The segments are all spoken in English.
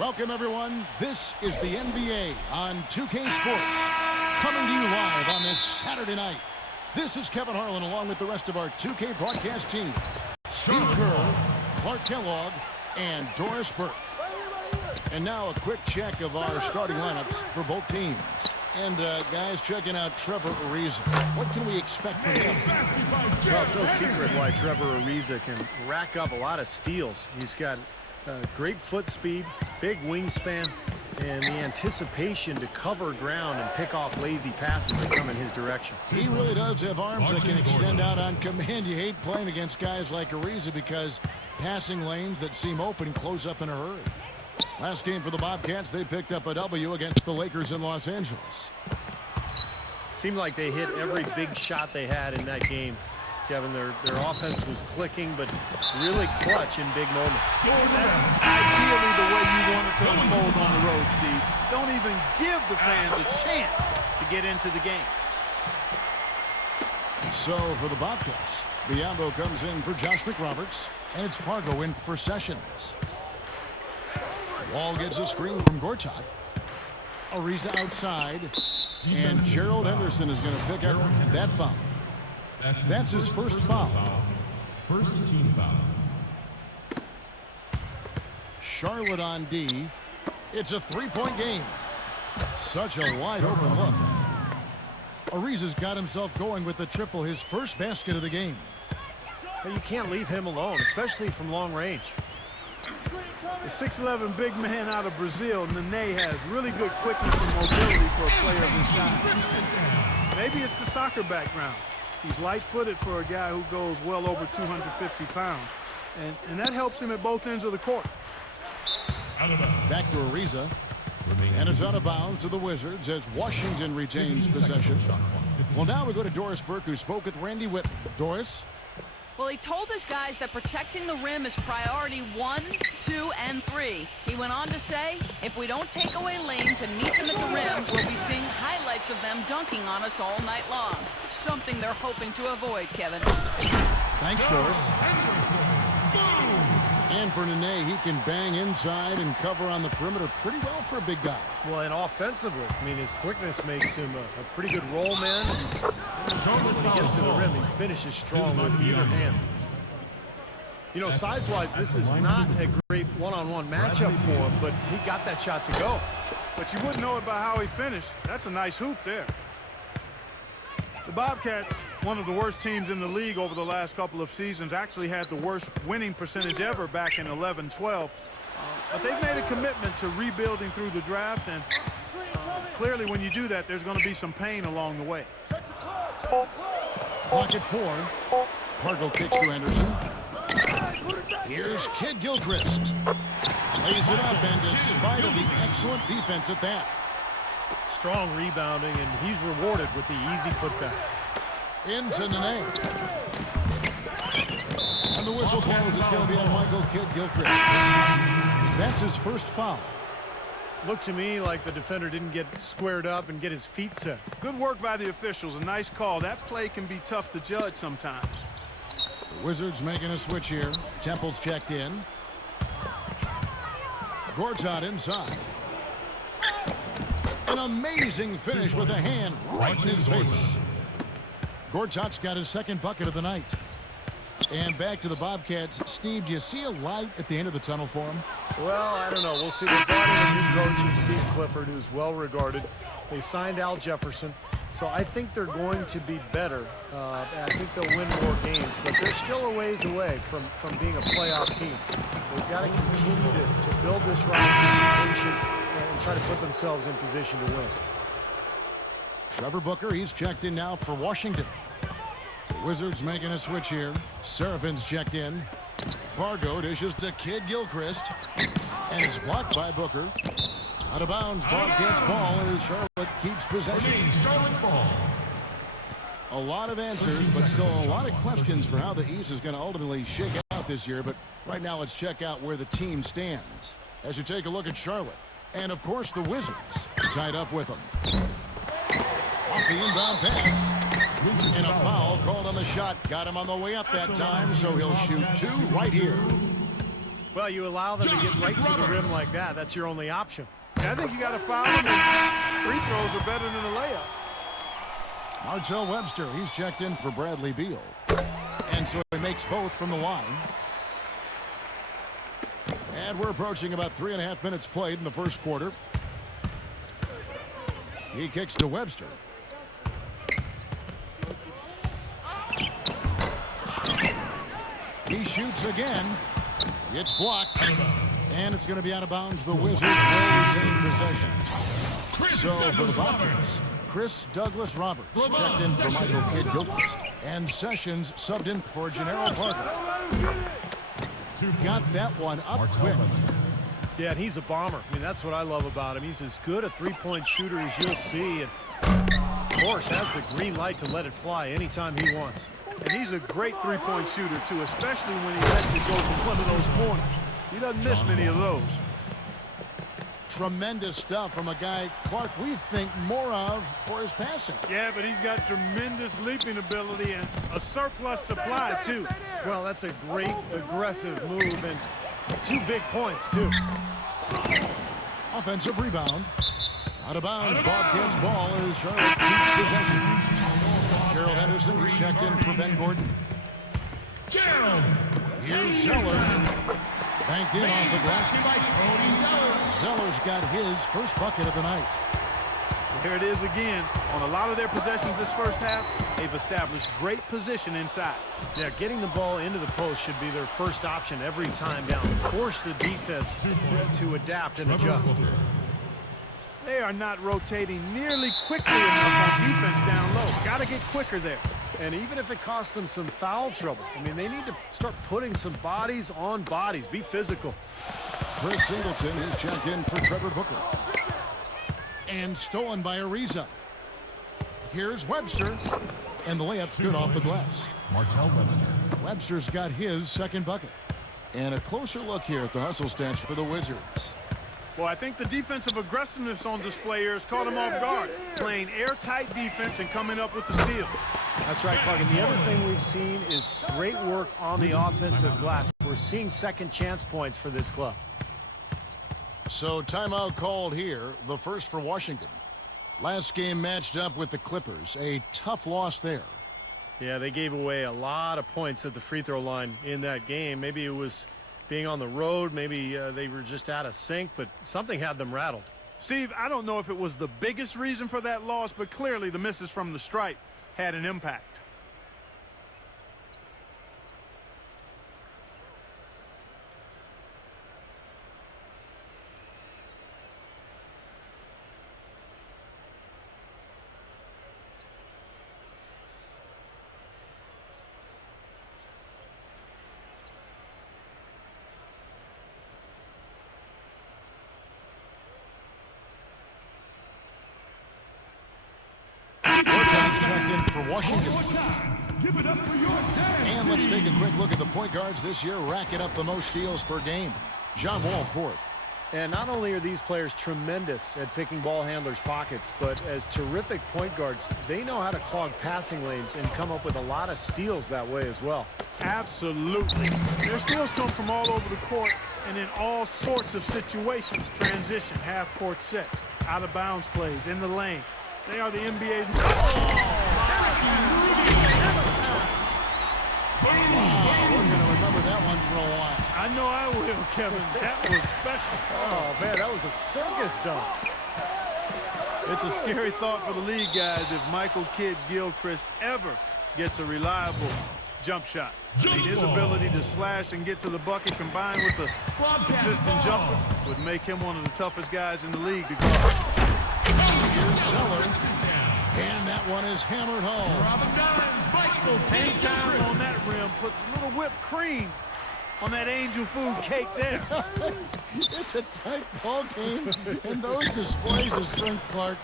Welcome, everyone. This is the NBA on 2K Sports, coming to you live on this Saturday night. This is Kevin Harlan along with the rest of our 2K broadcast team. Steve Kerr, Clark Kellogg, and Doris Burke. And now a quick check of our starting lineups for both teams. And, guys, checking out Trevor Ariza. What can we expect from him? Well, it's no secret why Trevor Ariza can rack up a lot of steals. He's got great foot speed, big wingspan, and the anticipation to cover ground and pick off lazy passes that come in his direction. He really does have arms that can extend out on command. You hate playing against guys like Ariza because passing lanes that seem open close up in a hurry. Last game for the Bobcats, they picked up a W against the Lakers in Los Angeles. Seemed like they hit every big shot they had in that game. Kevin, their offense was clicking, but really clutch in big moments. That's ideally the way you want it to unfold on the road, Steve. Don't even give the fans a chance to get into the game. So for the Bobcats, Biombo comes in for Josh McRoberts, and it's Pargo in for Sessions. Wall gets a screen from Gortat. Ariza outside, and Gerald Henderson is going to pick up that foul. That's his first foul. First team foul. Charlotte on D. It's a three-point game. Such a wide-open look. Ariza's got himself going with the triple, his first basket of the game. But you can't leave him alone, especially from long range. The 6'11" big man out of Brazil, Nene, has really good quickness and mobility for a player of his size. Maybe it's the soccer background. He's light-footed for a guy who goes well over 250 pounds. And that helps him at both ends of the court. Back to Ariza. And it's out of bounds to the Wizards as Washington retains possession. Well, now we go to Doris Burke, who spoke with Randy Whitman. Doris? Well, he told his guys that protecting the rim is priority 1, 2, and 3. He went on to say, if we don't take away lanes and meet them at the rim, we'll be seeing highlights of them dunking on us all night long. Something they're hoping to avoid, Kevin. Thanks, Doris. And for Nene, he can bang inside and cover on the perimeter pretty well for a big guy. Well, and offensively, I mean, his quickness makes him a pretty good roll man. When he gets to the rim, he finishes strong with either hand. You know, size-wise, this is not a great one-on-one matchup for him, but he got that shot to go. But you wouldn't know it by how he finished. That's a nice hoop there. The Bobcats, one of the worst teams in the league over the last couple of seasons, actually had the worst winning percentage ever back in 11-12. But they've made a commitment to rebuilding through the draft, and clearly when you do that, there's going to be some pain along the way. Clock at 4. Pargo kicks to Anderson. Here's Kidd-Gilchrest. Lays it up, and despite of the excellent defense at that. Strong rebounding, and he's rewarded with the easy putback. Into Nene. And the whistle blows. It's going to be on Micheal Kidd-Gilchrest. That's his first foul. Looked to me like the defender didn't get squared up and get his feet set. Good work by the officials. A nice call. That play can be tough to judge sometimes. The Wizards making a switch here. Temple's checked in. Gortat inside. An amazing finish with a hand right in his face. Gortat's got his second bucket of the night. And back to the Bobcats. Steve, do you see a light at the end of the tunnel for him? Well, I don't know. We'll see. They brought in a new coach in Steve Clifford, who's well regarded. They signed Al Jefferson. So I think they're going to be better. I think they'll win more games, but they're still a ways away from being a playoff team. So they've got to continue to build this roster and try to put themselves in position to win. Trevor Booker, he's checked in now for Washington. The Wizards making a switch here. Serafin's checked in. Pargo dishes to Kidd-Gilchrest. And it's blocked by Booker. Out of bounds, Bobcats ball as Charlotte keeps possession. Charlotte ball. A lot of answers, but still a lot of questions for how the East is going to ultimately shake out this year. But right now, let's check out where the team stands as you take a look at Charlotte. And, of course, the Wizards tied up with them. Off the inbound pass. And a foul called on the shot. Got him on the way up that time, so he'll shoot 2 right here. Well, you allow them to get right to the rim like that. That's your only option. Yeah, I think you got to foul them, and free throws are better than a layup. Martell Webster, he's checked in for Bradley Beal. And so he makes both from the line. And we're approaching about 3.5 minutes played in the first quarter. He kicks to Webster. He shoots again. It's blocked. And it's going to be out of bounds. The Wizards will retain possession. So for the Bobcats, Chris Douglas Roberts checked in for Micheal Kidd-Gilchrest. And Sessions subbed in for Gennaro Parker. Got that one up quick. Yeah, and he's a bomber. I mean, that's what I love about him. He's as good a three-point shooter as you'll see. And, of course, has the green light to let it fly anytime he wants. And he's a great three-point shooter, too, especially when he lets it go from one of those corners. He doesn't miss many of those. Tremendous stuff from a guy Clark we think more of for his passing. Yeah, but he's got tremendous leaping ability and a surplus supply, too. Well, that's a great aggressive move and 2 big points, too. Offensive rebound. Out of bounds. Bobcats ball as Charlotte keeps possession. Gerald Henderson, he's checked in for Ben Gordon. Here's Zeller. Banked in off the glass. Zeller's got his first bucket of the night. Here it is again. On a lot of their possessions this first half, they've established great position inside. Yeah, getting the ball into the post should be their first option every time down. Force the defense to adapt and adjust. They are not rotating nearly quickly enough on defense down low. Got to get quicker there. And even if it costs them some foul trouble, I mean, they need to start putting some bodies on bodies. Be physical. Chris Singleton is checked in for Trevor Booker. And stolen by Ariza. Here's Webster. And the layup's good off the glass. Martell Webster. Webster's got his second bucket. And a closer look here at the hustle stats for the Wizards. Well, I think the defensive aggressiveness on display here has caught them off guard. Playing airtight defense and coming up with the steal. That's right, Clark. And the other thing we've seen is great work on the offensive glass. We're seeing second chance points for this club. So timeout called here, the first for Washington. Last game matched up with the Clippers. A tough loss there. Yeah, they gave away a lot of points at the free throw line in that game. Maybe it was being on the road. Maybe they were just out of sync, but something had them rattled. Steve, I don't know if it was the biggest reason for that loss, but clearly the misses from the stripe had an impact. Checked in for Washington. And let's take a quick look at the point guards this year, racking up the most steals per game. John Wall, fourth. And not only are these players tremendous at picking ball handlers' pockets, but as terrific point guards, they know how to clog passing lanes and come up with a lot of steals that way as well. Absolutely. Their steals come from all over the court and in all sorts of situations. Transition, half-court sets, out-of-bounds plays, in the lane. They are the NBA's... We're going to remember that one for a while. I know I will, Kevin. That was special. Oh, man, that was a circus dunk. It's a scary thought for the league, guys, if Micheal Kidd-Gilchrest ever gets a reliable jump shot. His ability to slash and get to the bucket combined with a consistent jumper would make him one of the toughest guys in the league to guard. Here's Zeller. And that one is hammered home. Hang time on that rim puts a little whipped cream on that angel food cake there. It's a tight ball game, and those displays of strength, Clark,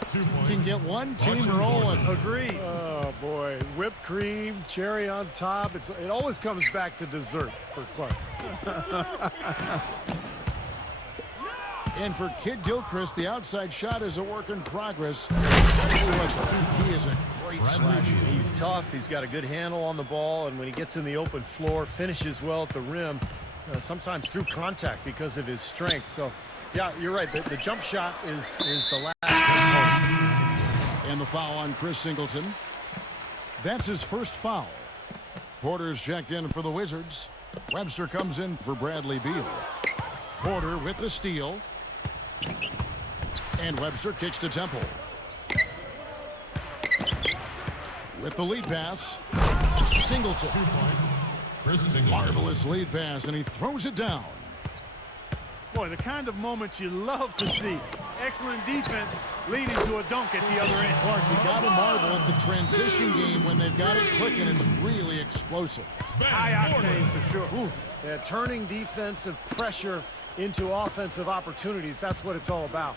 can get one team rolling. Agreed. Oh, boy. Whipped cream, cherry on top. It always comes back to dessert for Clark. And for Kidd-Gilchrest, the outside shot is a work in progress. He is a great slasher. He's tough. He's got a good handle on the ball, and when he gets in the open floor, finishes well at the rim. sometimes through contact because of his strength. So, yeah, you're right. The jump shot is the last component. And the foul on Chris Singleton. That's his first foul. Porter's checked in for the Wizards. Webster comes in for Bradley Beal. Porter with the steal. And Webster kicks to Temple. With the lead pass, Singleton. 2 points. Chris Singleton. Marvelous lead pass, and he throws it down. Boy, the kind of moments you love to see. Excellent defense leading to a dunk at the other end. Clark, you got to marvel at the transition game when they've got it clicking. It's really explosive. High octane for sure. Oof. Yeah, turning defensive pressure into offensive opportunities. That's what it's all about.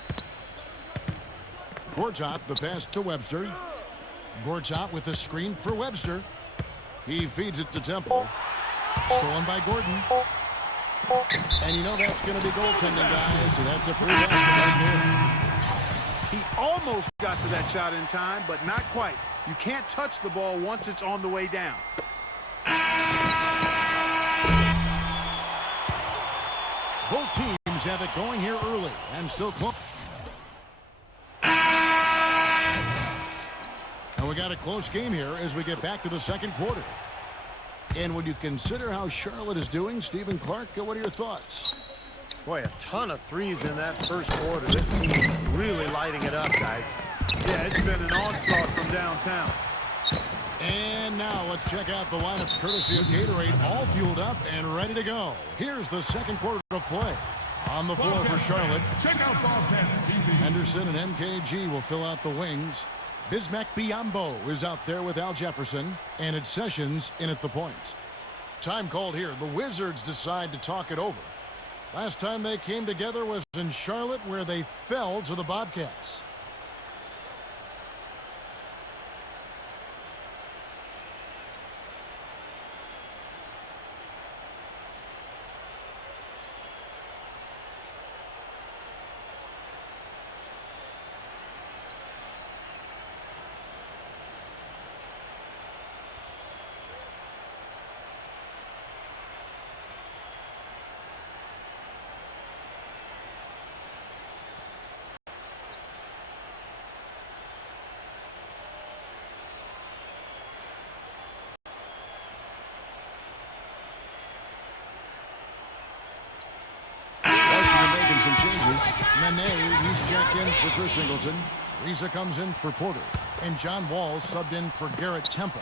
Gortat, the pass to Webster. Gortat with the screen for Webster. He feeds it to Temple. Stolen by Gordon. And you know that's going to be goaltending, guys, so that's a free basket. He almost got to that shot in time, but not quite. You can't touch the ball once it's on the way down. Both teams have it going here early and still close. And we got a close game here as we get back to the second quarter. And when you consider how Charlotte is doing, Stephen Clark, what are your thoughts? Boy, a ton of threes in that first quarter. This team really lighting it up, guys. Yeah, it's been an onslaught from downtown. And now let's check out the lineups courtesy of Gatorade, all fueled up and ready to go. Here's the second quarter of play. On the floor for Charlotte. Check out Bobcats TV. Henderson and MKG will fill out the wings. Bismack Biyombo is out there with Al Jefferson, and it's Sessions in at the point. Time called here. The Wizards decide to talk it over. Last time they came together was in Charlotte, where they fell to the Bobcats. Some changes. Nene, he's checked in for Chris Singleton. Reza comes in for Porter. And John Wall subbed in for Garrett Temple.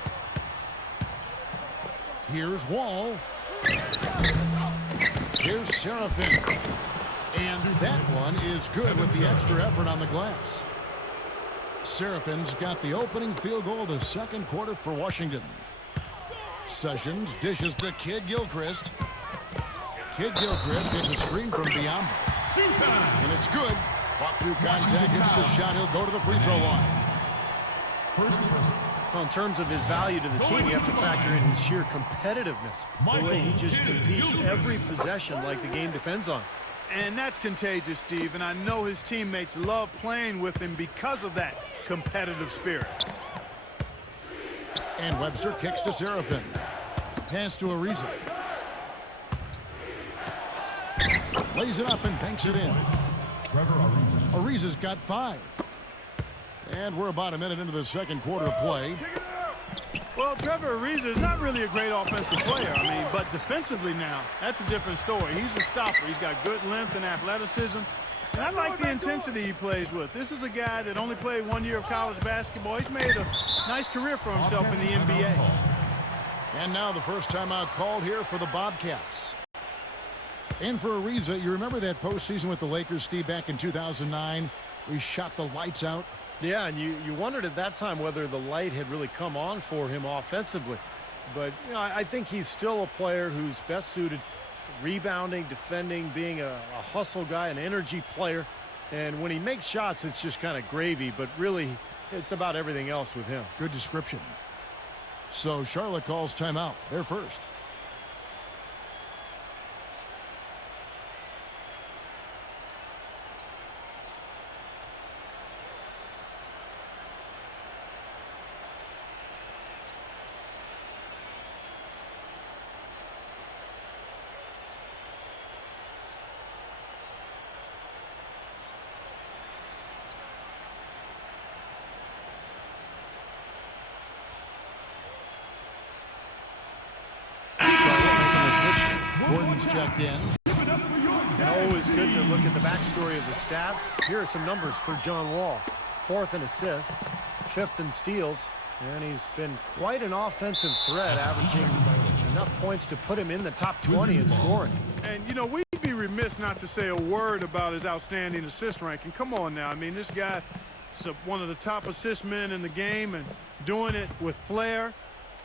Here's Wall. Here's Serafin. And that one is good with the extra effort on the glass. Serafin's got the opening field goal of the second quarter for Washington. Sessions dishes to Kidd-Gilchrest. Kidd-Gilchrest gets a screen from Biyombo. And it's good. Fought through contact, gets the shot. He'll go to the free throw line. Well, in terms of his value to the team, you have to factor in his sheer competitiveness. The way he just competes every possession like the game depends on. And that's contagious, Steve. And I know his teammates love playing with him because of that competitive spirit. And Webster kicks to Serafin. Pass to Ariza. Lays it up and banks it in. Ariza's got 5. And we're about a minute into the second quarter of play. Well, Trevor Ariza is not really a great offensive player. But defensively now, that's a different story. He's a stopper. He's got good length and athleticism. And I like the intensity he plays with. This is a guy that only played 1 year of college basketball. He's made a nice career for himself in the NBA. And now the first timeout called here for the Bobcats. And for Ariza, you remember that postseason with the Lakers, Steve, back in 2009? We shot the lights out. Yeah, and you wondered at that time whether the light had really come on for him offensively. But, you know, I think he's still a player who's best suited rebounding, defending, being a hustle guy, an energy player. And when he makes shots, it's just kind of gravy. But really, it's about everything else with him. Good description. So Charlotte calls timeout. They're first. checked in. And always good to look at the backstory of the stats. Here are some numbers for John Wall. 4th in assists, 5th in steals, and he's been quite an offensive threat, averaging enough points to put him in the top 20 in scoring. And, you know, we'd be remiss not to say a word about his outstanding assist ranking. Come on now. I mean, this guy is one of the top assist men in the game and doing it with flair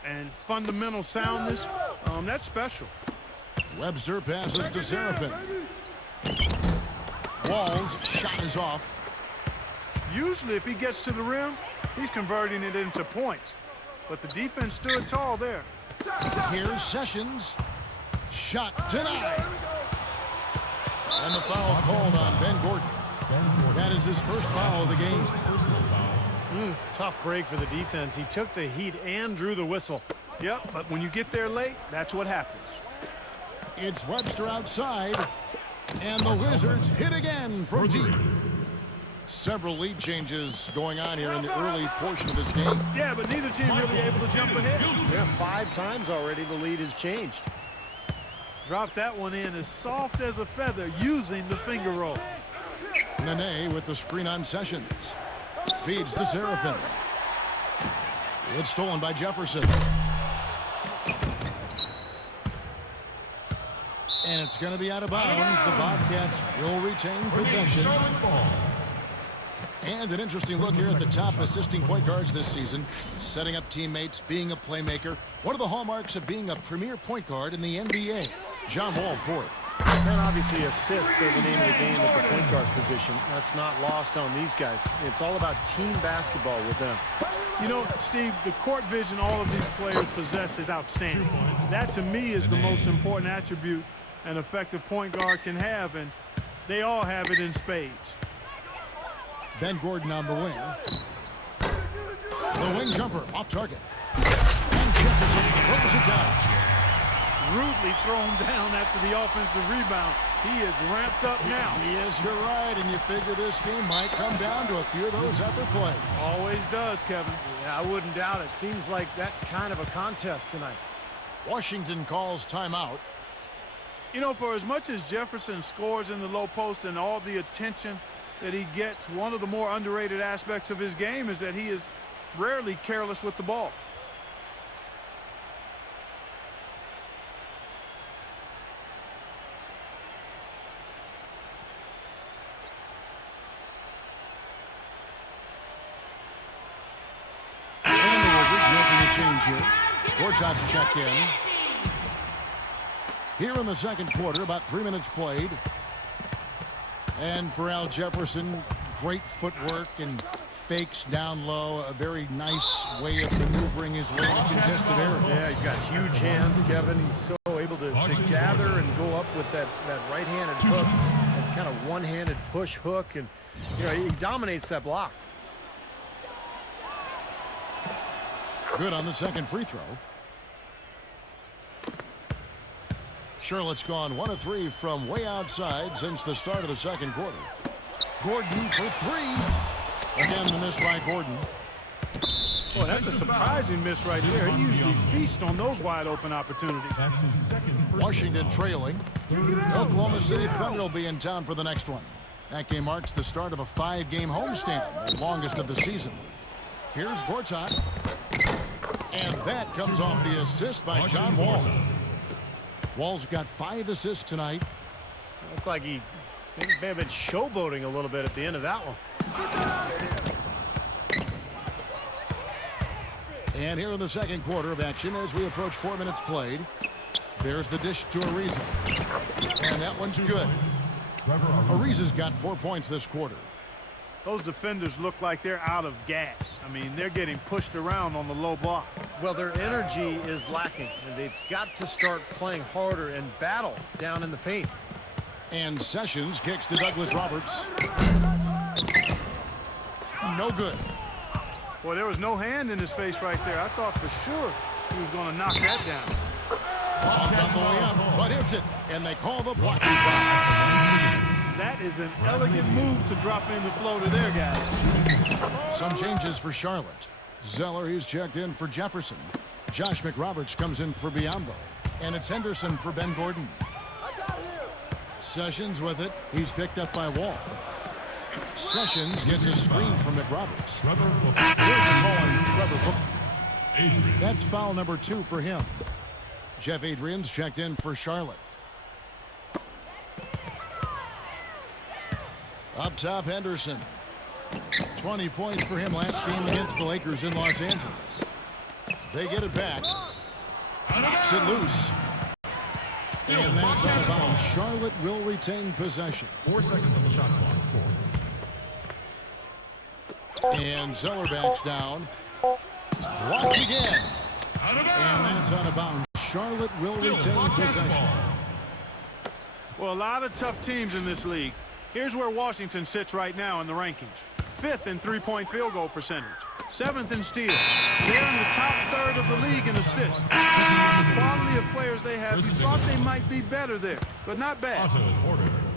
and fundamental soundness. That's special. Webster passes to Seraphin. Wall's shot is off. Usually, if he gets to the rim, he's converting it into points. But the defense stood tall there. Here's Sessions. Shot denied. And the foul called on Ben Gordon. That is his first foul of the game. Tough break for the defense. He took the heat and drew the whistle. Yep, but when you get there late, that's what happens. It's Webster outside. And the Wizards hit again from deep. Several lead changes going on here in the early portion of this game. Yeah, but neither team really able to jump ahead. Yeah, 5 times already the lead has changed. Dropped that one in as soft as a feather using the finger roll. Nene with the screen on Sessions. Feeds to Seraphin. It's stolen by Jefferson. And it's going to be out of bounds. The Bobcats will retain possession. And an interesting look here at the top assisting point guards this season. Setting up teammates, being a playmaker. One of the hallmarks of being a premier point guard in the NBA. John Wall, 4th. And obviously assists are the name of the game at the point guard position. That's not lost on these guys. It's all about team basketball with them. You know, Steve, the court vision all of these players possess is outstanding. That, to me, is the most important attribute an effective point guard can have, and they all have it in spades. Ben Gordon on the wing. The wing jumper off target. And Jefferson throws it down. Rudely thrown down after the offensive rebound. He is ramped up now. He is, you're right, and you figure this game might come down to a few of those effort plays. Always does, Kevin. Yeah, I wouldn't doubt it. Seems like that kind of a contest tonight. Washington calls timeout. You know, for as much as Jefferson scores in the low post and all the attention that he gets, one of the more underrated aspects of his game is that he is rarely careless with the ball. And the Wizards making a change here. Gortat's checked in. Here in the second quarter, about 3 minutes played. And for Al Jefferson, great footwork and fakes down low. A very nice way of maneuvering his way to contested area. Yeah, he's got huge hands, Kevin. He's so able to gather and go up with that right-handed hook, that kind of one-handed push hook, and you know, he dominates that block. Good on the second free throw. Charlotte's gone 1 of 3 from way outside since the start of the second quarter. Gordon for 3. Again, the miss by Gordon. Boy, that's a surprising miss right there. He usually feasts on those wide open opportunities. That's his second. Washington trailing. Oklahoma City Thunder will be in town for the next one. That game marks the start of a 5-game homestand, the longest of the season. Here's Gortat. And that comes off the assist by John Wall. Wall's got 5 assists tonight. Looked like he may have been showboating a little bit at the end of that one. And here in the second quarter of action, as we approach 4 minutes played, there's the dish to Ariza. And that one's good. Ariza's got 4 points this quarter. Those defenders look like they're out of gas. I mean, they're getting pushed around on the low block. Well, their energy is lacking, and they've got to start playing harder and battle down in the paint. And Sessions kicks to Douglas Roberts. No good. Boy, there was no hand in his face right there. I thought for sure he was going to knock that down. Ball down the way up, but hits it. And they call the blocking foul. That is an elegant move to drop in the floater there, guys. Some changes for Charlotte. Zeller, he's checked in for Jefferson. Josh McRoberts comes in for Biyombo. And it's Henderson for Ben Gordon. Sessions with it. He's picked up by Wall. Sessions gets a screen from McRoberts. Here's the call on Trevor Booker. That's foul number 2 for him. Jeff Adrian's checked in for Charlotte. Up top, Henderson. 20 points for him last game against the Lakers in Los Angeles. They get it back. Knocks it loose. And that's out of bounds. Charlotte will retain possession. 4 seconds on the shot clock. 4. And Zeller backs down. Blocked again. And that's out of bounds. Charlotte will retain possession. Well, a lot of tough teams in this league. Here's where Washington sits right now in the rankings. 5th in three-point field goal percentage. 7th in steals. They're in the top third of the league in assists. The quality of players they have, you thought they might be better there, but not bad.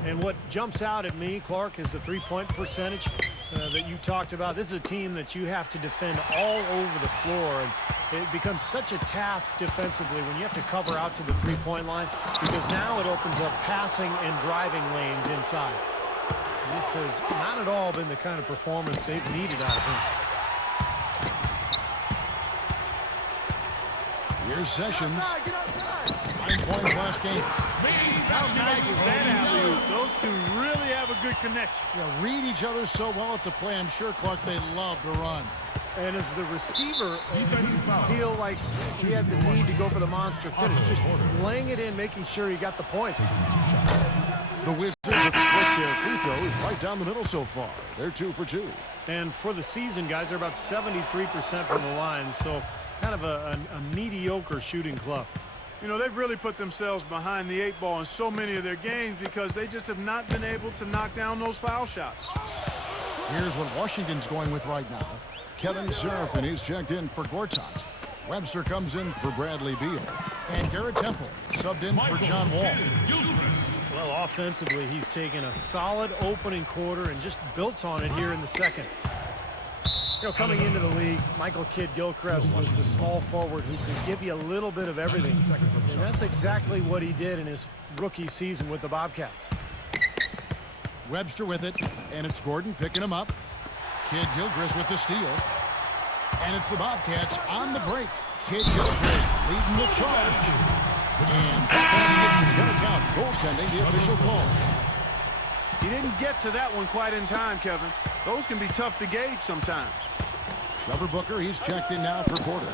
And what jumps out at me, Clark, is the three-point percentage that you talked about. This is a team that you have to defend all over the floor, and it becomes such a task defensively when you have to cover out to the three-point line, because now it opens up passing and driving lanes inside. This has not at all been the kind of performance they've needed out of him. Here's Sessions. 9 points last game. How nice was that alley-oop? Those two really have a good connection. Yeah, read each other so well. It's a play I'm sure, Clark, they love to run. And as the receiver, you feel like he had the need to go for the monster finish, just laying it in, making sure he got the points. The Wizards have split their free throws right down the middle so far. They're 2 for 2. And for the season, guys, they're about 73% from the line, so kind of a mediocre shooting club. You know, they've really put themselves behind the 8 ball in so many of their games because they just have not been able to knock down those foul shots. Here's what Washington's going with right now. Kevin Surf, and he's checked in for Gortat. Webster comes in for Bradley Beal. And Garrett Temple subbed in for John Wall. Well, offensively, he's taken a solid opening quarter and just built on it here in the second. You know, coming into the league, Micheal Kidd-Gilchrest was the small forward who could give you a little bit of everything. And that's exactly what he did in his rookie season with the Bobcats. Webster with it, and it's Gordon picking him up. Kidd-Gilchrest with the steal. And it's the Bobcats on the break. Kidd-Gilchrest leading the charge. And that basket is going to count. Goaltending, the official call. He didn't get to that one quite in time, Kevin. Those can be tough to gauge sometimes. Trevor Booker, he's checked in now for Porter.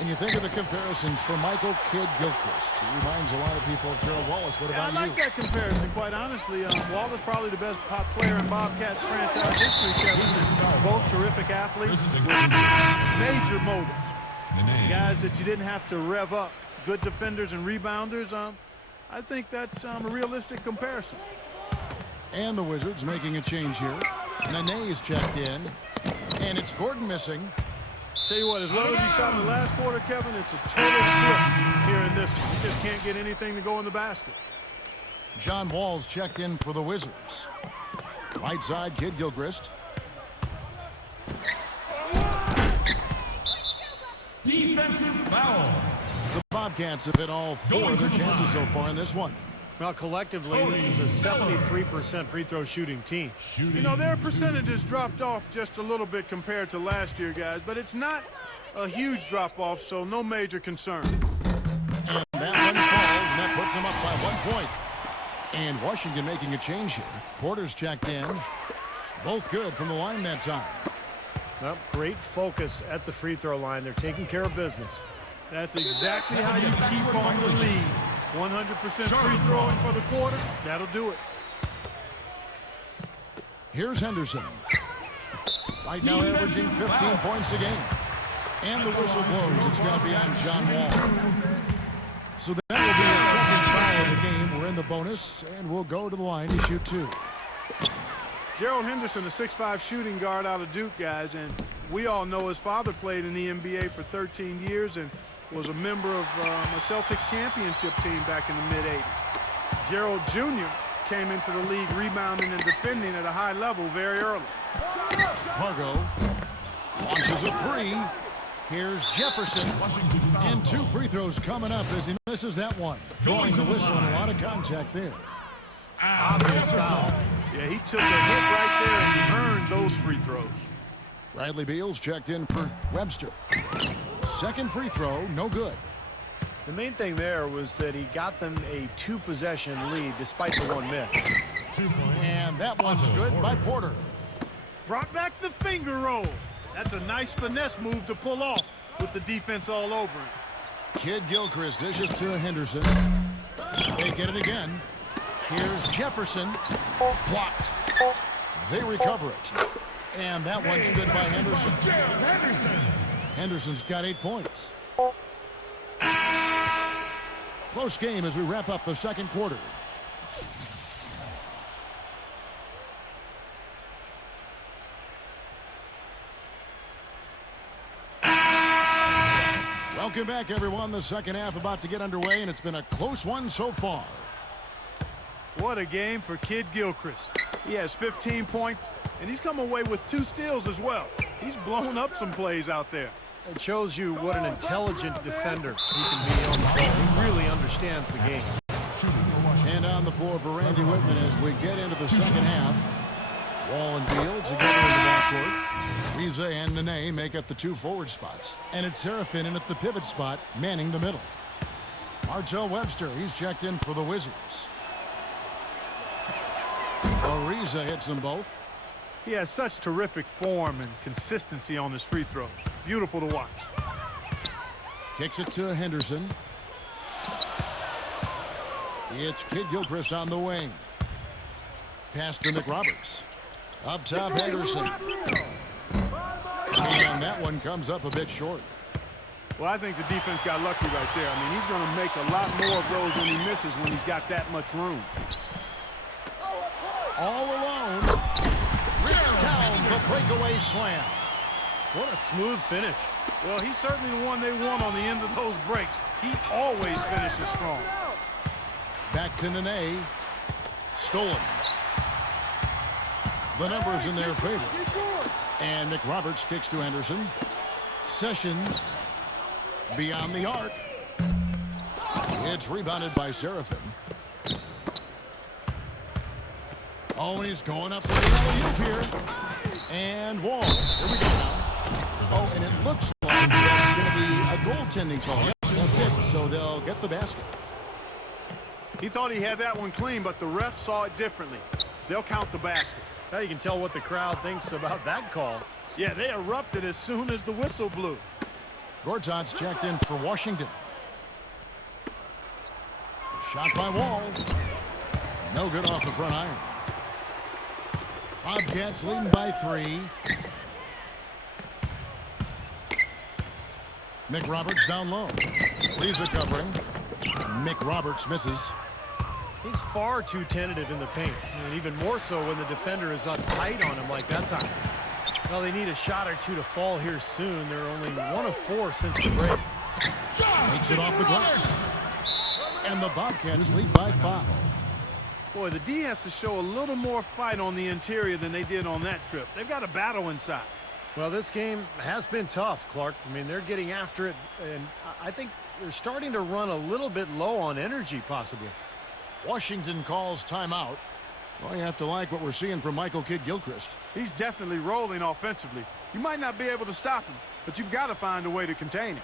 And you think of the comparisons for Micheal Kidd-Gilchrest. He reminds a lot of people of Gerald Wallace. What about I like that comparison, quite honestly. Wallace probably the best pop player in Bobcats franchise history, Kevin. Both terrific athletes with major motives. Guys that you didn't have to rev up. Good defenders and rebounders. I think that's a realistic comparison. And the Wizards making a change here. Nene is checked in. And it's Gordon missing. Tell you what, as well as he shot in the last quarter, Kevin, it's a total flip here in this one. He just can't get anything to go in the basket. John Wall's checked in for the Wizards. Right side, Kidd-Gilchrest. Defensive foul. The Bobcats have hit all 4 of their chances so far in this one. Well, collectively, this is a 73% free throw shooting team. You know, their percentages dropped off just a little bit compared to last year, guys, but it's not a huge drop-off, so no major concern. And that one falls, and that puts them up by 1 point. And Washington making a change here. Porter's checked in. Both good from the line that time. Well, great focus at the free throw line. They're taking care of business. That's exactly how you keep on the lead. 100% free throwing for the quarter. That'll do it. Here's Henderson. Right now averaging 15 points a game. And the whistle blows. It's going to be on John Wall. So that will be a second foul of the game. We're in the bonus, and we'll go to the line to shoot 2. Gerald Henderson, a 6'5" shooting guard out of Duke, guys, and we all know his father played in the NBA for 13 years and was a member of a Celtics championship team back in the mid-'80s. Gerald Jr. came into the league rebounding and defending at a high level very early. Pargo launches a 3. Here's Jefferson. And 2 free throws coming up as he misses that one. Drawing the whistle and a lot of contact there. Obvious foul. Yeah, he took a hit right there and he earned those free throws. Bradley Beal's checked in for Webster. Second free throw, no good. The main thing there was that he got them a 2-possession lead despite the 1 miss. 2 points. And that one's good by Porter. Brought back the finger roll. That's a nice finesse move to pull off with the defense all over him. Kidd-Gilchrest dishes to Henderson. They get it again. Here's Jefferson. Blocked. They recover it. And that one's good by Henderson. Henderson's got 8 points. Close game as we wrap up the second quarter. Welcome back, everyone. The second half about to get underway, and it's been a close one so far. What a game for Kidd-Gilchrest. He has 15 points, and he's come away with 2 steals as well. He's blown up some plays out there. It shows you what an intelligent defender he can be on the ball. He really understands the game. And on the floor for Randy Whitman as we get into the second half. Wall and Beal together in the backcourt. Riza and Nene make up the 2 forward spots. And it's Serafin in at the pivot spot, manning the middle. Martell Webster, he's checked in for the Wizards. Ariza hits them both. He has such terrific form and consistency on his free throws. Beautiful to watch. Kicks it to Henderson. It's Kidd-Gilchrest on the wing. Pass to Nick Roberts. Up top, Henderson. And that one comes up a bit short. Well, I think the defense got lucky right there. I mean, he's going to make a lot more of those when he misses when he's got that much room. All alone. Rips down the breakaway slam. What a smooth finish. Well, he's certainly the one they want on the end of those breaks. He always finishes strong. Back to Nene. Stolen. The numbers in their favor. And Nick Roberts kicks to Henderson. Sessions beyond the arc. It's rebounded by Serafin. Oh, and he's going up with the alley-oop here. And Wall. Here we go now. Oh, and it looks like that's going to be a goaltending call. Yep, that's it. So they'll get the basket. He thought he had that one clean, but the ref saw it differently. They'll count the basket. Now you can tell what the crowd thinks about that call. Yeah, they erupted as soon as the whistle blew. Gortat's checked in for Washington. Shot by Wall. No good off the front iron. Bobcats leading by 3. Nick Roberts down low. Riza covering. Nick Roberts misses. He's far too tentative in the paint, and even more so when the defender is tight on him like that time. Well, they need a shot or 2 to fall here soon. They're only 1 of 4 since the break. Makes it off the glass. And the Bobcats lead by 5. Boy, the D has to show a little more fight on the interior than they did on that trip. They've got a battle inside. Well, this game has been tough, Clark. I mean, they're getting after it, and I think they're starting to run a little bit low on energy, possibly. Washington calls timeout. Well, you have to like what we're seeing from Michael Kidd-Gilchrest. He's definitely rolling offensively. You might not be able to stop him, but you've got to find a way to contain him.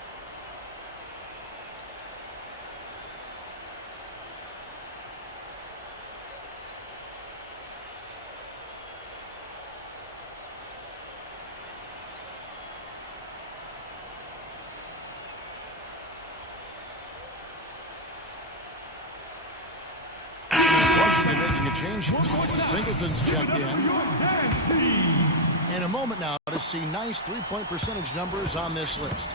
Change. Singleton's checked in. In a moment now to see nice three-point percentage numbers on this list.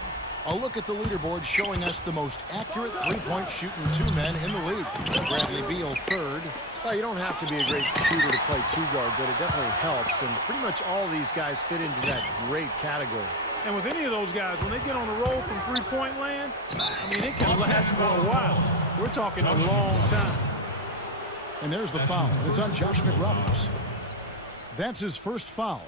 A look at the leaderboard showing us the most accurate three-point shooting 2 men in the league. Bradley Beal 3rd. Well, you don't have to be a great shooter to play 2-guard, but it definitely helps. And pretty much all these guys fit into that great category. And with any of those guys, when they get on a roll from three-point land, I mean, it can last for a while. We're talking a long time. And there's the foul. It's on Josh McRoberts. That's his first foul.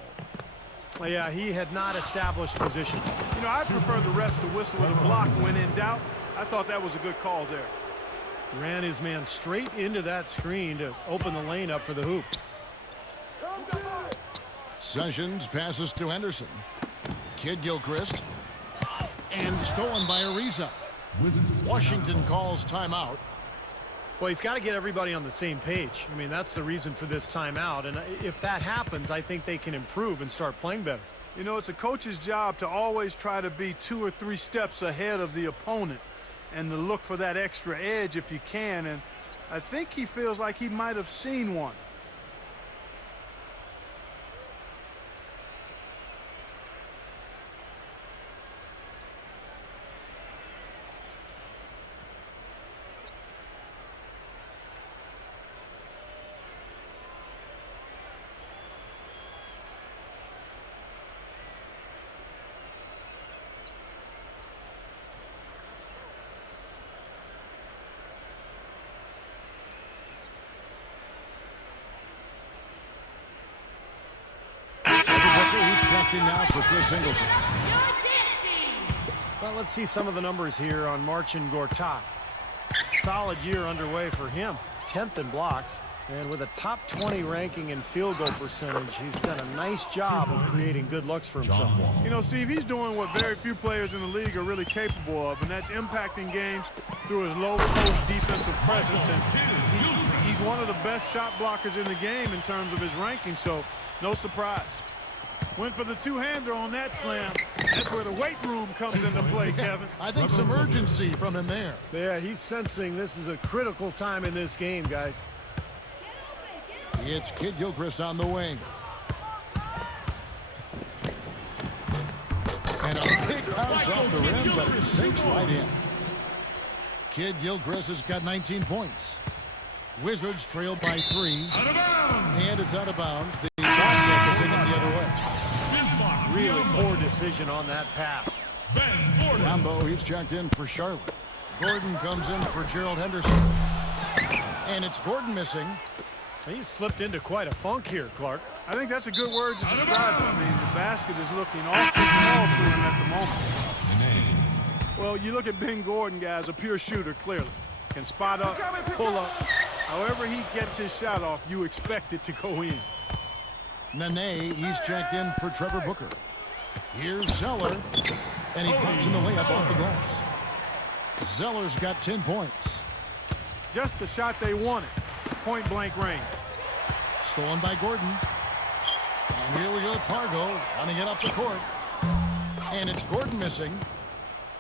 Well, yeah, he had not established position. You know, I prefer the refs to whistle with a block when in doubt. I thought that was a good call there. Ran his man straight into that screen to open the lane up for the hoop. Sessions passes to Henderson. Kidd-Gilchrest. And stolen by Ariza. Washington calls timeout. Well, he's got to get everybody on the same page. I mean, that's the reason for this timeout. And if that happens, I think they can improve and start playing better. You know, it's a coach's job to always try to be 2 or 3 steps ahead of the opponent and to look for that extra edge if you can. And I think he feels like he might have seen one. He's checked in now for Chris Singleton. Well, let's see some of the numbers here on Marcin Gortat. Solid year underway for him. 10th in blocks. And with a top 20 ranking in field goal percentage, he's done a nice job of creating good looks for himself. You know, Steve, he's doing what very few players in the league are really capable of, and that's impacting games through his low post defensive presence. And he's one of the best shot blockers in the game in terms of his ranking, so no surprise. Went for the two-hander on that slam. That's where the weight room comes into play, Kevin. I think some urgency from him there. Yeah, he's sensing this is a critical time in this game, guys. It's Kidd-Gilchrest on the wing. And a big bounce off the rim, but it sinks right in. Kidd-Gilchrest has got 19 points. Wizards trailed by 3. Out of bounds. And it's out of bounds. The Bobcats will take it the other way. Really poor decision on that pass. Rambo, he's checked in for Charlotte. Gordon comes in for Gerald Henderson. And it's Gordon missing. He slipped into quite a funk here, Clark. I think that's a good word to describe it. I mean, the basket is looking awfully small to him at the moment. Well, you look at Ben Gordon, guys, a pure shooter, clearly. Can spot up, pull up. However he gets his shot off, you expect it to go in. Nene, he's checked in for Trevor Booker. Here's Zeller, and he drops in the layup off the glass. Zeller's got 10 points. Just the shot they wanted. Point-blank range. Stolen by Gordon. And here we go, Pargo running it up the court. And it's Gordon missing.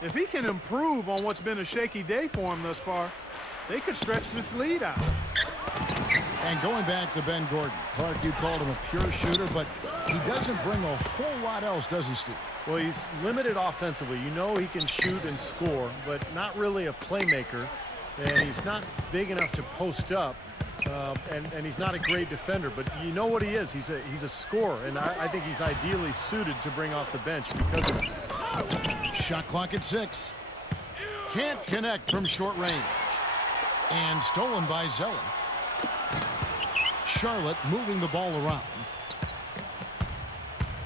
If he can improve on what's been a shaky day for him thus far, they could stretch this lead out. And going back to Ben Gordon, Clark, you called him a pure shooter, but he doesn't bring a whole lot else, does he, Steve? Well, he's limited offensively. You know he can shoot and score, but not really a playmaker. And he's not big enough to post up, and he's not a great defender. But you know what he is. He's a scorer, and I think he's ideally suited to bring off the bench because of it. Shot clock at 6. Can't connect from short range. And stolen by Zeller. Charlotte moving the ball around.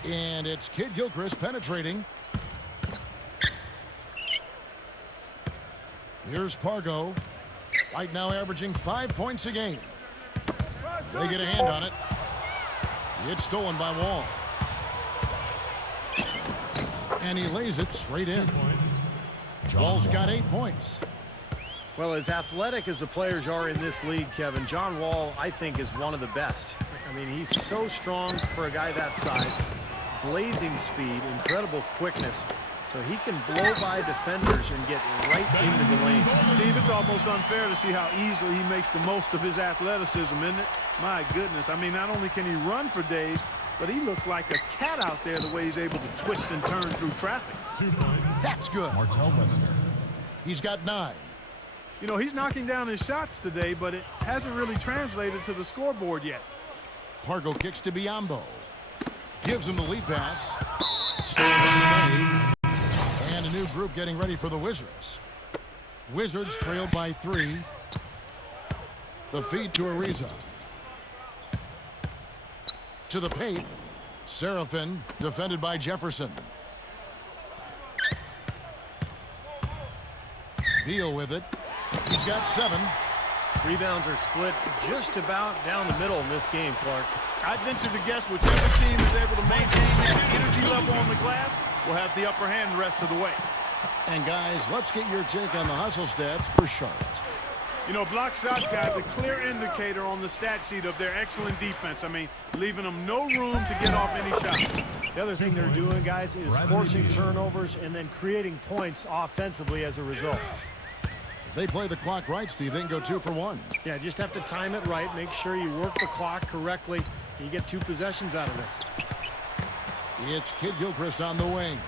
And it's Kidd-Gilchrest penetrating. Here's Pargo. Right now averaging 5 points a game. They get a hand on it. It's stolen by Wall. And he lays it straight in. Wall's got 8 points. Well, as athletic as the players are in this league, Kevin, John Wall, I think, is one of the best. I mean, he's so strong for a guy that size. Blazing speed, incredible quickness. So he can blow by defenders and get right into the lane. Steve, it's almost unfair to see how easily he makes the most of his athleticism, isn't it? My goodness. I mean, not only can he run for days, but he looks like a cat out there the way he's able to twist and turn through traffic. 2 points. That's good. Martell Webster. He's got 9. You know, he's knocking down his shots today, but it hasn't really translated to the scoreboard yet. Pargo kicks to Biyombo. Gives him the lead pass. Stolen by Nene. And a new group getting ready for the Wizards. Wizards trailed by 3. The feed to Ariza. To the paint. Seraphin defended by Jefferson. Beal with it. He's got 7. Rebounds are split just about down the middle in this game, Clark. I'd venture to guess whichever team is able to maintain that energy level on the glass will have the upper hand the rest of the way. And guys, let's get your take on the hustle stats for Charlotte. You know, block shots, guys, a clear indicator on the stat sheet of their excellent defense. I mean, leaving them no room to get off any shot. The other thing they're doing, guys, is forcing turnovers and then creating points offensively as a result. If they play the clock right, Steve, they can go 2 for 1. Yeah, just have to time it right. Make sure you work the clock correctly. You get 2 possessions out of this. It's Kidd-Gilchrest on the wing.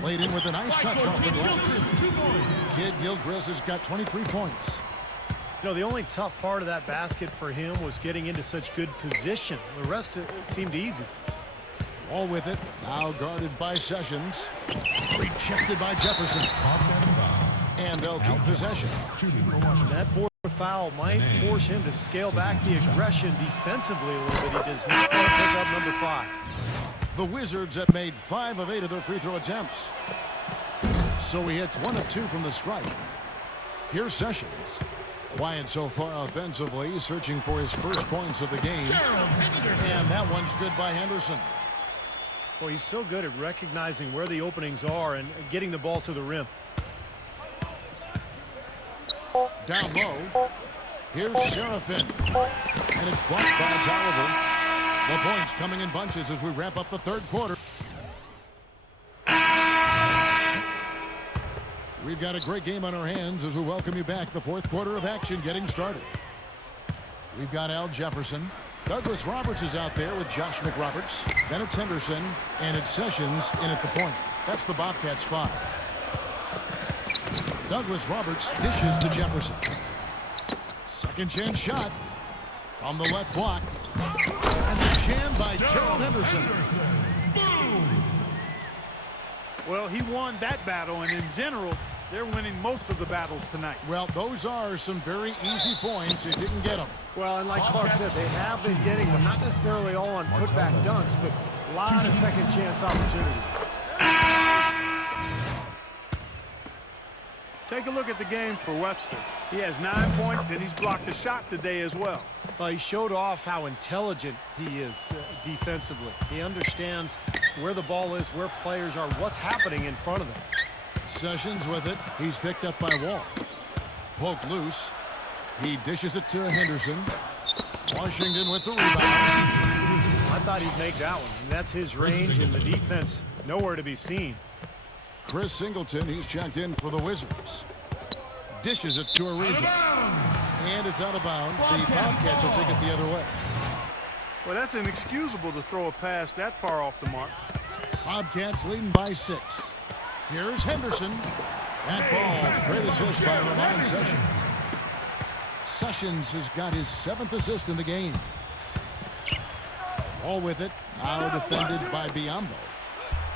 Played in with a nice touch off the glass. Kidd-Gilchrest has got 23 points. You know, the only tough part of that basket for him was getting into such good position. The rest of it seemed easy. All with it. Now guarded by Sessions. Rejected by Jefferson. And they'll keep possession. That fourth foul might force him to scale back the aggression defensively a little bit. He does not want to pick up number 5. The Wizards have made 5 of 8 of their free throw attempts. So he hits 1 of 2 from the stripe. Here's Sessions. Quiet so far offensively, searching for his first points of the game. And that one's good by Henderson. Well, he's so good at recognizing where the openings are and getting the ball to the rim. Down low. Here's Seraphin. And it's blocked by Tolliver. The points coming in bunches as we wrap up the third quarter. We've got a great game on our hands as we welcome you back. The fourth quarter of action getting started. We've got Al Jefferson. Douglas Roberts is out there with Josh McRoberts. Then it's Henderson, and it's Sessions in at the point. That's the Bobcats 5. Douglas Roberts dishes to Jefferson. Second chance shot from the left block. And the jam by Gerald Henderson. Well, he won that battle, and in general, they're winning most of the battles tonight. Well, those are some very easy points if you can get them. Well, and like Clark said, they have been getting them, not necessarily all on putback dunks, but a lot of second chance opportunities. Take a look at the game for Webster. He has 9 points, and he's blocked a shot today as well. Well, he showed off how intelligent he is defensively. He understands where the ball is, where players are, what's happening in front of them. Sessions with it. He's picked up by Wall. Poked loose. He dishes it to Henderson. Washington with the rebound. I thought he'd make that one. And that's his range, and the defense nowhere to be seen. Chris Singleton, he's checked in for the Wizards. Dishes it to Ariza. And it's out of bounds. The Bobcats will take it the other way. Well, that's inexcusable to throw a pass that far off the mark. Bobcats leading by 6. Here's Henderson. That falls. Great assist by Ramon Sessions. Sessions has got his 7th assist in the game. All with it. Now defended by Biyombo.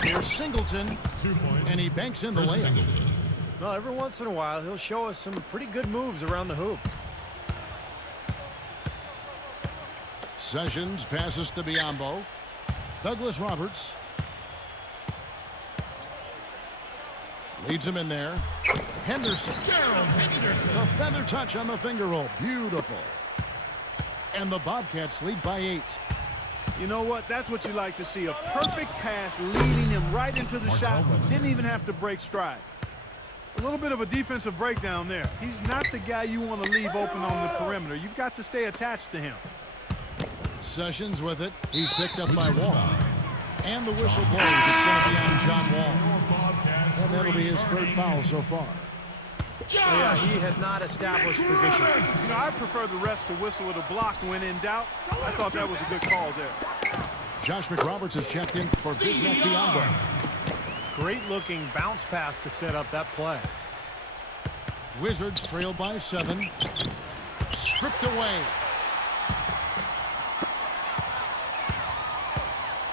Here's Singleton. 2 points. And he banks in the layup. Well, every once in a while, he'll show us some pretty good moves around the hoop. Sessions passes to Biyombo. Douglas Roberts. Leads him in there. Henderson. The feather touch on the finger roll. Beautiful. And the Bobcats lead by 8. You know what? That's what you like to see. A perfect pass leading him right into the shot. Didn't even have to break stride. A little bit of a defensive breakdown there. He's not the guy you want to leave open on the perimeter. You've got to stay attached to him. Sessions with it. He's picked up by Wall. And the whistle blows. It's going to be on John Wall. And that'll be his 3rd foul so far. Yeah, he had not established position. You know, I prefer the refs to whistle with a block when in doubt. I thought that was a good call there. Josh McRoberts has checked in for Bismack Biyombo. Great-looking bounce pass to set up that play. Wizards trail by 7. Stripped away.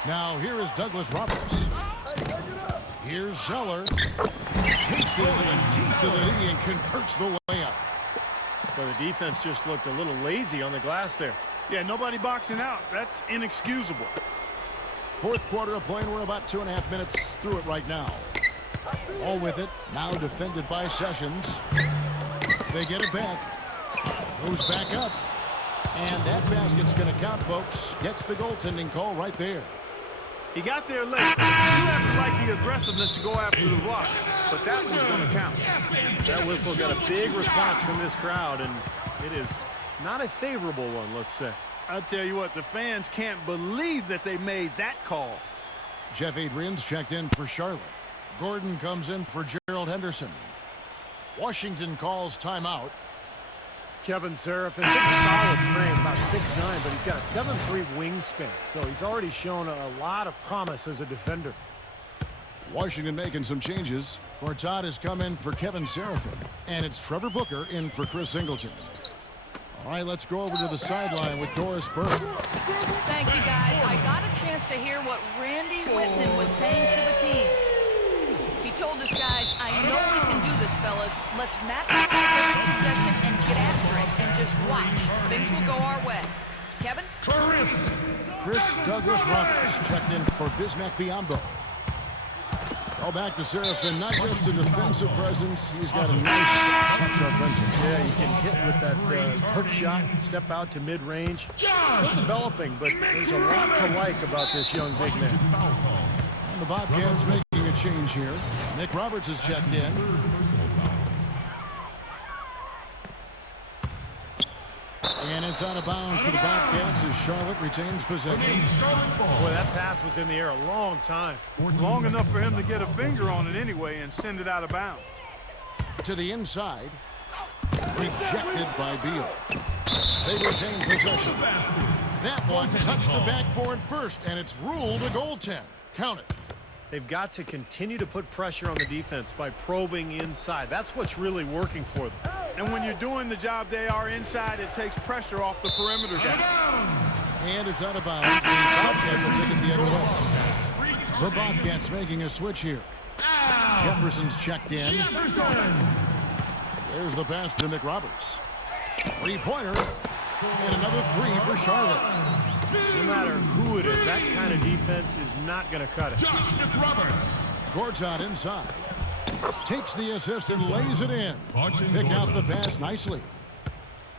Now here is Douglas Roberts. Here's Zeller. Takes it into the teeth of the knee and converts the layup. Well, the defense just looked a little lazy on the glass there. Yeah, nobody boxing out. That's inexcusable. Fourth quarter of play, and we're about 2.5 minutes through it right now. All with it. Now defended by Sessions. They get it back. Goes back up. And that basket's going to count, folks. Gets the goaltending call right there. He got there late. You have to like the aggressiveness to go after the block. But that one's going to count. That whistle got a big response from this crowd, and it is not a favorable one, let's say. I'll tell you what, the fans can't believe that they made that call. Jeff Adrian's checked in for Charlotte. Gordon comes in for Gerald Henderson. Washington calls timeout. Kevin Seraphin, big solid frame, about 6'9", but he's got a 7'3" wingspan, so he's already shown a lot of promise as a defender. Washington making some changes. Gortat has come in for Kevin Seraphin, and it's Trevor Booker in for Chris Singleton. All right, let's go over to the sideline with Doris Burke. Thank you, guys. I got a chance to hear what Randy Whitman was saying to the team. He told us, guys, I know we can do this, fellas. Let's maximize every possession and get after it and just watch. Things will go our way. Kevin? Chris Douglas Roberts checked in for Bismack Biyombo. All back to Seraphin, not just a defensive presence, he's got a nice touch offensive. Yeah, you can hit with that hook shot, step out to mid-range. Still developing, but there's a lot to like about this young big man. And the Bobcats making a change here. Nick Roberts is checked in. And it's out of bounds to the Bobcats as Charlotte retains possession. Boy, that pass was in the air a long time. Long enough for him to get a finger on it anyway and send it out of bounds. To the inside. Rejected by Beal. They retain possession. That one touched the backboard first, and it's ruled a goaltend. Count it. They've got to continue to put pressure on the defense by probing inside. That's what's really working for them. And when you're doing the job they are inside, it takes pressure off the perimeter guys. And it's out of bounds. The Bobcats will take it the other way. The Bobcats making a switch here. Jefferson's checked in. There's the pass to Nick Roberts. Three-pointer. And another three for Charlotte. No matter who it is, that kind of defense is not going to cut it. Gortat inside. Takes the assist and lays it in. Picked out the pass nicely.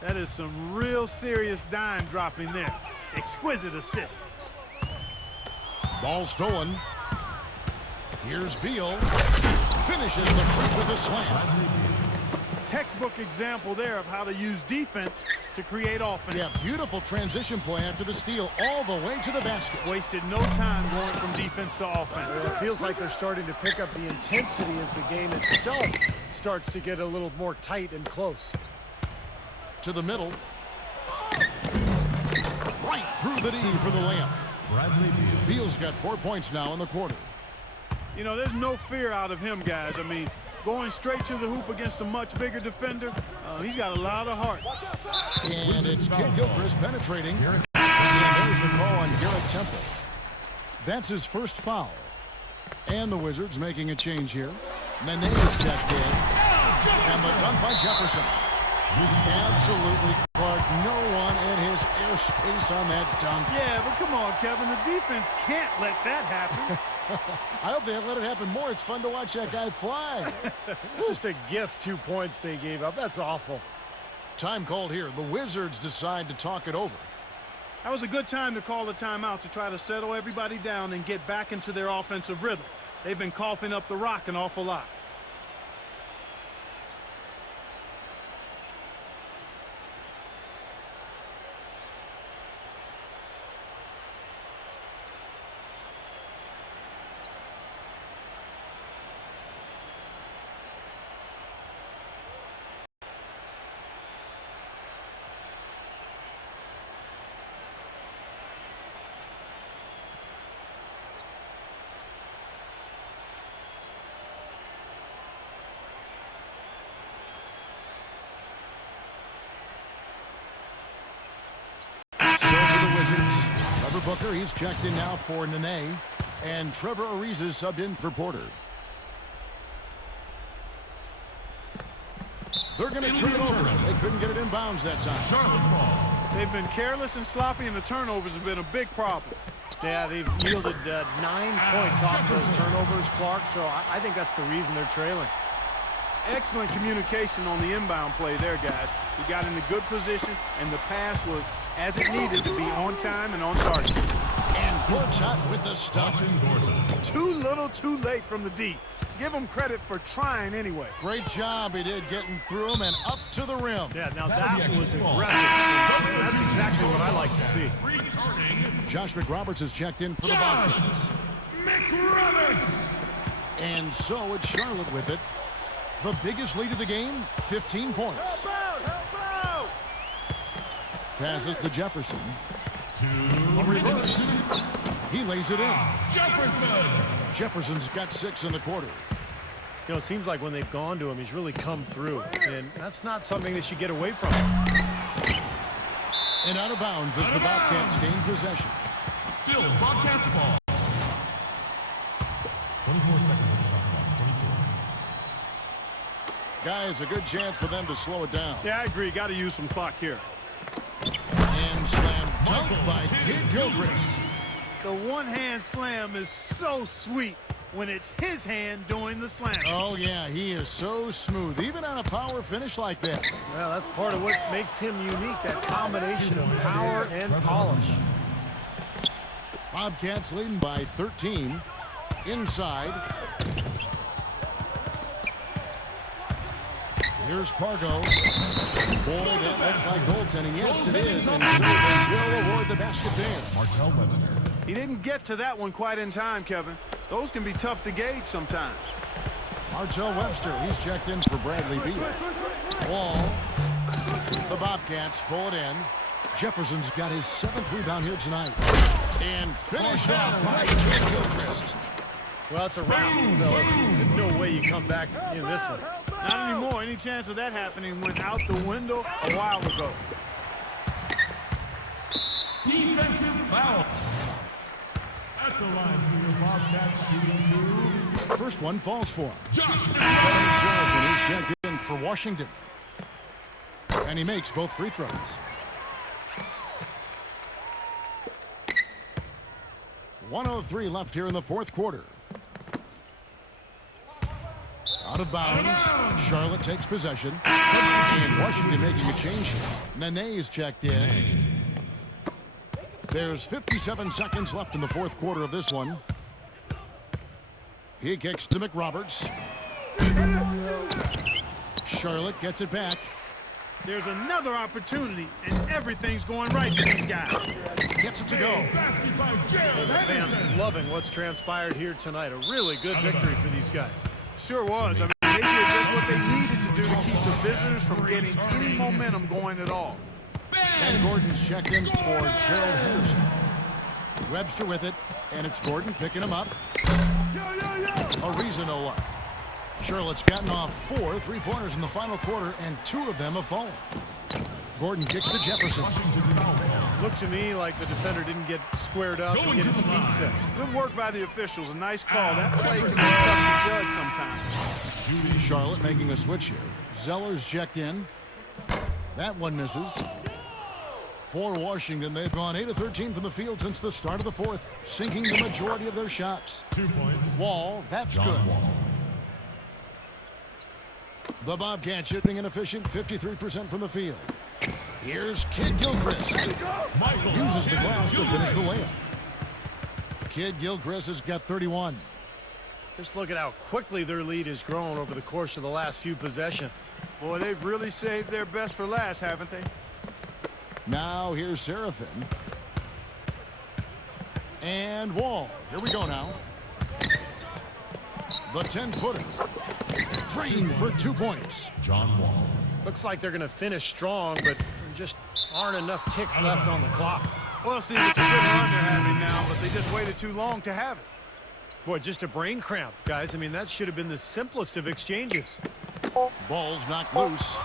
That is some real serious dime dropping there. Exquisite assist. Ball stolen. Here's Beal. Finishes the break with a slam. Textbook example there of how to use defense to create offense. Yeah, beautiful transition play after the steal all the way to the basket. Wasted no time going from defense to offense. Well, it feels like they're starting to pick up the intensity as the game itself starts to get a little more tight and close. To the middle. Right through the D for the layup. Beal's got 4 points now in the quarter. You know, there's no fear out of him, guys. I mean, going straight to the hoop against a much bigger defender, he's got a lot of heart. And it's Kidd-Gilchrest penetrating. And there's a call on Garrett Temple. That's his first foul. And the Wizards making a change here. Nene is checked in. And the dunk by Jefferson. Absolutely caught no one in his airspace on that dunk. Yeah, but come on, Kevin. The defense can't let that happen. I hope they let it happen more. It's fun to watch that guy fly. Just a gift, 2 points they gave up. That's awful. Time called here. The Wizards decide to talk it over. That was a good time to call the timeout to try to settle everybody down and get back into their offensive rhythm. They've been coughing up the rock an awful lot. Booker, he's checked in now for Nene, and Trevor Ariza is subbed in for Porter. They're going to turn it over. They couldn't get it in bounds that time. Charlotte ball. They've been careless and sloppy, and the turnovers have been a big problem. Yeah, they've yielded 9 points off those turnovers, Clark, so I think that's the reason they're trailing. Excellent communication on the inbound play there, guys. He got in a good position, and the pass was as it needed to be on time and on target. And Gortat with the stuff. Too little, too late from the deep. Give him credit for trying anyway. Great job he did getting through him and up to the rim. Yeah, now that was aggressive. That's exactly what I like to see. Returning, Josh McRoberts has checked in for the Bobcats. McRoberts. And so it's Charlotte with it. The biggest lead of the game, 15 points. Passes to Jefferson. A reverse. He lays it in. Jefferson. Jefferson's got 6 in the quarter. You know, it seems like when they've gone to him, he's really come through. And that's not something they should get away from. And out of bounds as the Bobcats gain possession. Still Bobcats ball. 24 seconds on the shot clock. 24. Guys, a good chance for them to slow it down. Yeah, I agree. Got to use some clock here. And slam dunk by Kidd-Gilchrest. The one-hand slam is so sweet when it's his hand doing the slam. Oh, yeah, he is so smooth, even on a power finish like that. Well, that's part of what makes him unique, that combination of power and polish. Bobcats leading by 13. Inside. Here's Pargo. Boy, that looks like goaltending. Yes, it is. And so they will award the basket there. Martell Webster. He didn't get to that one quite in time, Kevin. Those can be tough to gauge sometimes. Martell Webster, he's checked in for Bradley Beal. Wall. The Bobcats pull it in. Jefferson's got his 7th rebound here tonight. And finish off by Kidd-Gilchrest. Well, it's a wrap, fellas. There's no way you come back in this one. Not anymore. Any chance of that happening went out the window a while ago. Defensive foul. At the line for your Bobcats shooting 2. First one falls for him. Josh He's checked in for Washington. And he makes both free throws. .103 left here in the 4th quarter. Out of bounds. Charlotte takes possession. And Washington making a change here. Nene's checked in. There's 57 seconds left in the 4th quarter of this one. He kicks to McRoberts. Charlotte gets it back. There's another opportunity, and everything's going right for these guys. Gets it to go. basket by Jared The fans loving what's transpired here tonight. A really good victory for these guys. Sure was. I mean, they did just what they needed to do to keep the visitors from getting any momentum going at all. And Gordon's checked in for Gerald Henderson. Webster with it, and it's Gordon picking him up. Ariza no luck. Charlotte's gotten off 4 3-pointers in the final quarter, and 2 of them have fallen. Gordon kicks to Jefferson. Looked to me like the defender didn't get squared up and get his feet set. Good work by the officials. A nice call. That play can be tough to judge sometimes. Charlotte making a switch here. Zeller's checked in. That one misses. For Washington, they've gone 8 of 13 from the field since the start of the 4th, sinking the majority of their shots. 2 points. Wall, that's good. The Bobcats shooting an efficient 53% from the field. Here's Kidd-Gilchrest. Uses the glass to finish the layup. Kidd-Gilchrest has got 31. Just look at how quickly their lead has grown over the course of the last few possessions. Boy, they've really saved their best for last, haven't they? Now here's Seraphin. And Wall. Here we go now. The 10-footer. Drained for 2 points. John Wall. Looks like they're going to finish strong, but there just aren't enough ticks left on the clock. Well, Steve, it's a good run they're having now, but they just waited too long to have it. Boy, just a brain cramp, guys. I mean, that should have been the simplest of exchanges. Ball's knocked loose.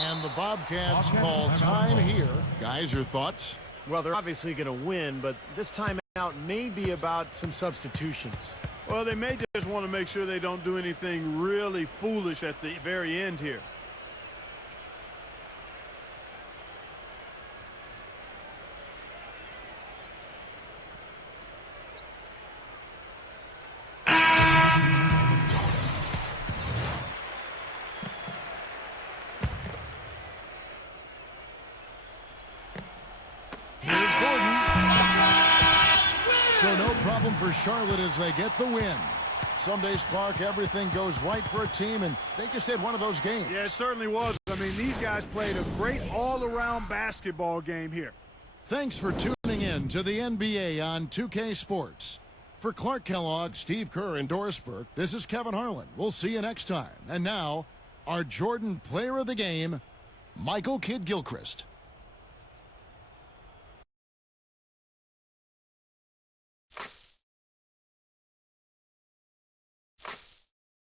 And the Bobcats call time here. Guys, your thoughts? Well, they're obviously going to win, but this time out may be about some substitutions. Well, they may just want to make sure they don't do anything really foolish at the very end here. So no problem for Charlotte as they get the win. Some days, Clark, everything goes right for a team, and they just had one of those games. Yeah, it certainly was. I mean, these guys played a great all-around basketball game here. Thanks for tuning in to the NBA on 2K Sports. For Clark Kellogg, Steve Kerr, and Doris Burke, this is Kevin Harlan. We'll see you next time. And now, our Jordan Player of the Game, Micheal Kidd-Gilchrest.